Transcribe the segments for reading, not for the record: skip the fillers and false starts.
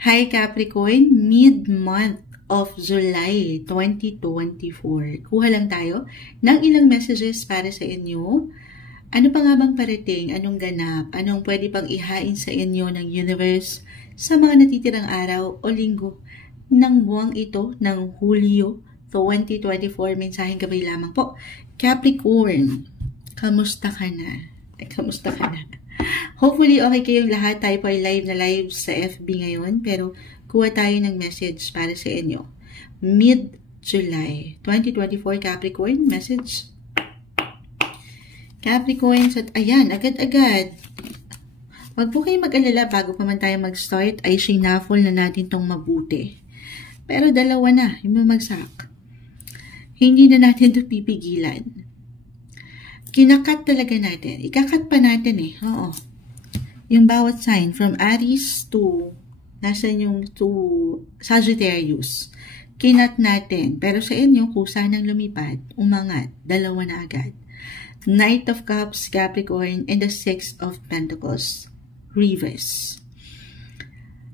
Hi Capricorn, mid-month of July 2024. Kuha lang tayo ng ilang messages para sa inyo. Ano pa nga bang parating? Anong ganap? Anong pwede pang ihain sa inyo ng universe sa mga natitirang araw o linggo ng buwang ito ng Hulyo 2024? Mensaheng gabay lamang po. Capricorn, kamusta ka na? Kamusta ka na? Hopefully, okay kayong lahat. Tayo po ay live sa FB ngayon. Pero, kuha tayo ng message para sa inyo. Mid-July 2024, Capricorn. Message. Capricorn, at ayan, agad-agad. Wag po kayong mag-alala bago pa man tayo mag-start. Ay, shinafol na natin tong mabuti. Pero, dalawa na, yung mamagsak. Hindi na natin ito pipigilan. Kinakat talaga natin. Ikakat pa natin eh. Oo. Yung bawat sign from Aries to Sagittarius. Kinat natin. Pero sa inyo, kusa nang lumipad, umangat, dalawa na agad. Knight of Cups, Capricorn, and the Six of Pentacles, reverse.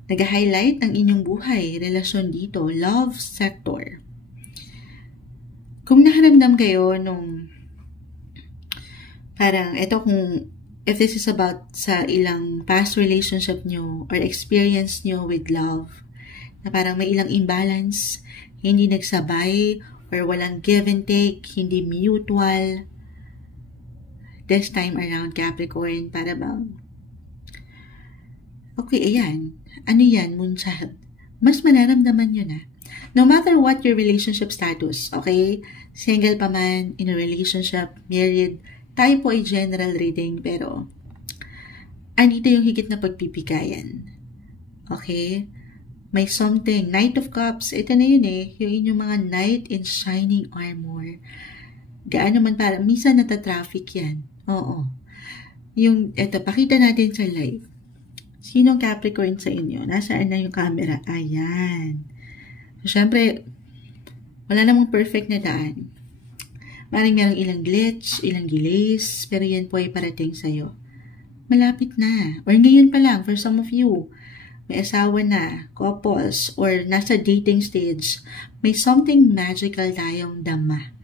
Nag-highlight ng inyong buhay, relasyon dito, love sector. Kung nakaramdam kayo nung parang, if this is about sa ilang past relationship nyo or experience nyo with love, na parang may ilang imbalance, hindi nagsabay, or walang give and take, hindi mutual, this time around, Capricorn, para bang, okay, ayan, ano yan, Moonchild? Mas manaramdaman nyo na. No matter what your relationship status, okay, single pa man, in a relationship, married, tayo po ay general reading, pero andito yung higit na pagpipigayan. Okay? May something. Knight of Cups. Ito na yun eh. Yung inyong mga knight in shining armor. Gaano man parang, minsan natatraffic yan. Oo. Yung, eto, pakita natin sa live. Sinong Capricorn sa inyo? Nasaan na yung camera? Ayan. So, syempre, wala namang perfect na daan. Maring merong ilang glitch, ilang delays, pero yan po ay parating sa'yo. Malapit na. Or ngayon pa lang, for some of you, may asawa na, couples, or nasa dating stage, may something magical tayong dama.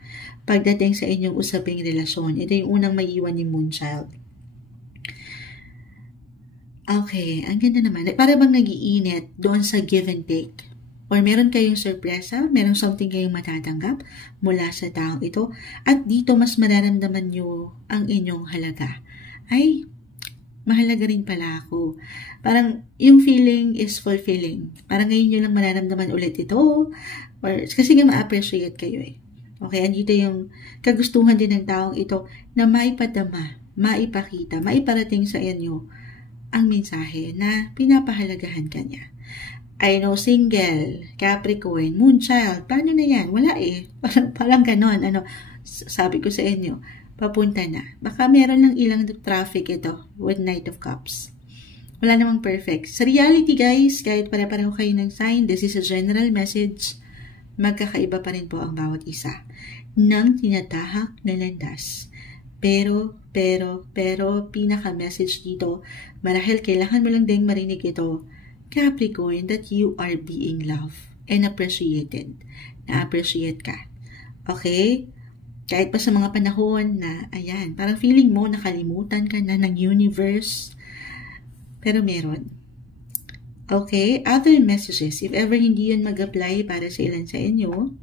Pagdating sa inyong usaping relasyon, ito yung unang maiiwan ni Moonchild. Okay, ang ganda naman. Para bang nag-iinit doon sa give and take? Or meron kayong sorpresa, meron something kayong matatanggap mula sa taong ito, at dito mas mararamdaman nyo ang inyong halaga. Ay, mahalaga rin pala ako. Parang yung feeling is fulfilling. Parang ngayon nyo lang mararamdaman ulit ito, or kasi nga ma-appreciate kayo eh. Okay, andito yung kagustuhan din ng taong ito na maipadama, maipakita, maiparating sa inyo ang mensahe na pinapahalagahan ka niya. I know, single, Capricorn, Moonchild, paano na yan? Wala eh. Parang ganon. Sabi ko sa inyo, papunta na. Baka meron lang ilang traffic ito with Knight of Cups. Wala namang perfect. Sa reality guys, kahit pare-pareho kayo ng sign, this is a general message. Magkakaiba pa rin po ang bawat isa ng tinatahak na landas. Pero, pinaka-message dito, marahil kailangan mo lang ding marinig ito, Capricorn, that you are being loved and appreciated. Na-appreciate ka. Okay? Kahit pa sa mga panahon na, ayan, parang feeling mo nakalimutan ka na ng universe. Pero meron. Okay? Other messages. If ever hindi yun mag-apply para sa ilan sa inyo.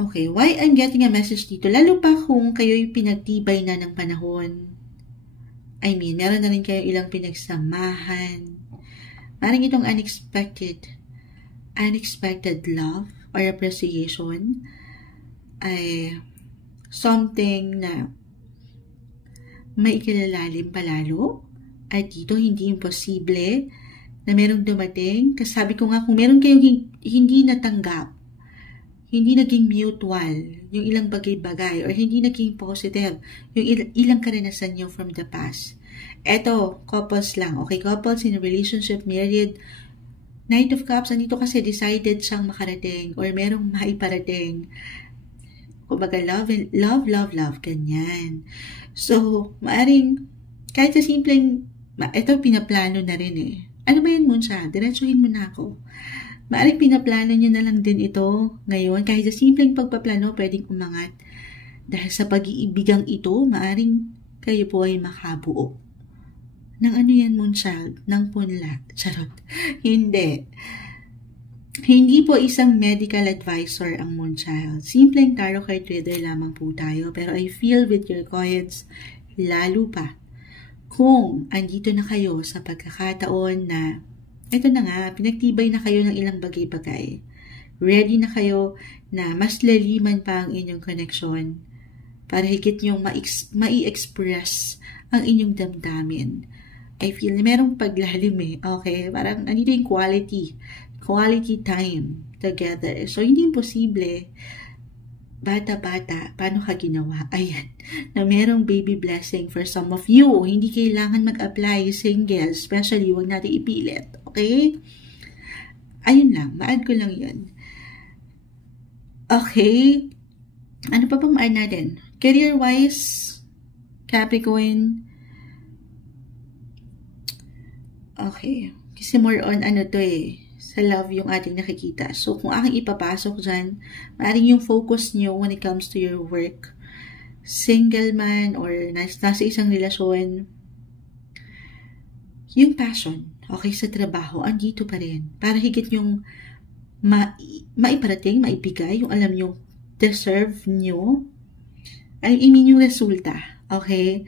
Okay. Why I'm getting a message dito? Lalo pa kung kayo'y pinagtibay na ng panahon. I mean, meron na rin kayo ilang pinagsamahan. Parang itong unexpected love or appreciation ay something na may ikilalalim palalo. At dito, hindi imposible na merong dumating. Kasi sabi ko nga, kung meron kayong hindi natanggap, hindi naging mutual, yung ilang bagay-bagay, or hindi naging positive, yung ilang karanasan nyo from the past. Eto, couples lang. Okay, couples in a relationship, married, Knight of Cups, andito kasi decided siyang makarating, or merong maiparating. Kumbaga, love, ganyan. So, maaring, kahit sa simpleng, ito pinaplano na rin eh. Ano ba yan, Moonchild? Diretsuhin mo na ako. Maaring pinaplano nyo na lang din ito ngayon. Kahit sa simpleng pagpaplano, pwedeng umangat. Dahil sa pag-iibigang ito, maaring kayo po ay makabuo. Nang ano yan, Moonchild? Nang punla. Charot. Hindi. Hindi po isang medical advisor ang Moonchild. Simpleng tarot card reader lamang po tayo. Pero I feel with your cards, lalo pa. Kung andito na kayo sa pagkakataon na ito na nga, pinagtibay na kayo ng ilang bagay-bagay. Ready na kayo na mas laliman pa ang inyong connection para higit nyong mai-express ang inyong damdamin. I feel na merong paglalim okay? Parang andito yung quality time together. So, hindi imposible. Bata-bata, paano ka ginawa? Ayan, na merong baby blessing for some of you. Hindi kailangan mag-apply single, especially huwag natin ipilit. Okay? Ayun lang, ma-add ko lang yun. Okay, ano pa bang ma-add natin? Career-wise, Capricorn. Okay, kasi more on sa love yung ating nakikita. So, kung aking ipapasok dyan, maaaring yung focus nyo when it comes to your work. Single man or nasa isang relasyon, yung passion, okay, sa trabaho, andito pa rin. Para higit yung maiparating, maibigay, yung alam nyo, deserve nyo, I mean yung resulta, okay?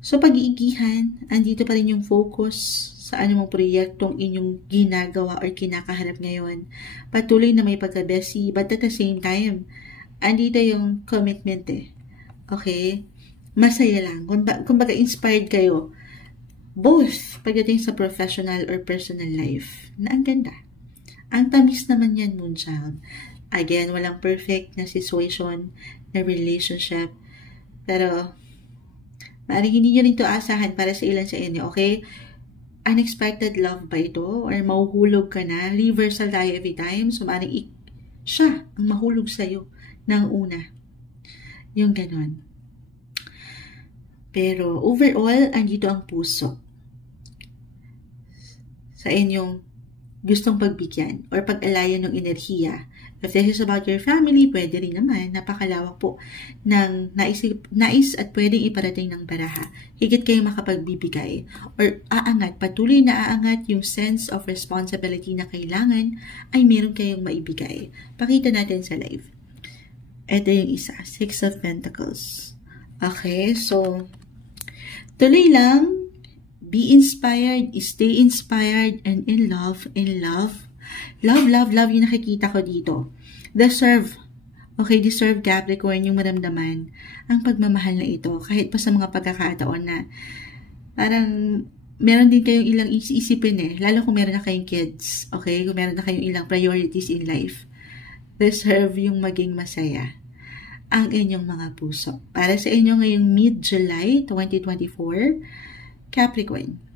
So, pag-iigihan, andito pa rin yung focus sa anumang proyektong inyong ginagawa or kinakaharap ngayon. Patuloy na may pagka-busy, but at the same time, andito yung commitment Okay? Masaya lang. Kumbaga, inspired kayo. Both, pagdating sa professional or personal life, na ang ganda. Ang tamis naman yan, Moonchild. Again, walang perfect na situation, na relationship. Pero, maaaring hindi nyo rin ito asahan para sa ilan sa inyo, okay? Unexpected love ba ito? Or mahuhulog ka na? Reversal tayo every time. So, maaaring siya ang mahulog sa'yo ng una. Yung ganon. Pero, overall, andito ang puso sa inyong gustong pagbigyan or pag-alayan ng enerhiya. If this is about your family, pwede rin naman. Napakalawak po ng nais at pwedeng iparating ng baraha. Higit kayo makapagbibigay or aangat, patuloy na aangat yung sense of responsibility na kailangan ay meron kayong maibigay. Pakita natin sa live. Ito yung isa, Six of Pentacles. Okay, so tuloy lang. Be inspired, stay inspired, and in love, Love yung nakikita ko dito. Deserve Capricorn yung maramdaman ang pagmamahal na ito. Kahit pa sa mga pagkakataon na parang meron din kayong ilang isipin lalo kung meron na kayong kids. Okay? Kung meron na kayong ilang priorities in life. Deserve yung maging masaya ang inyong mga puso. Para sa inyo ngayong mid-July 2024, Capricorn.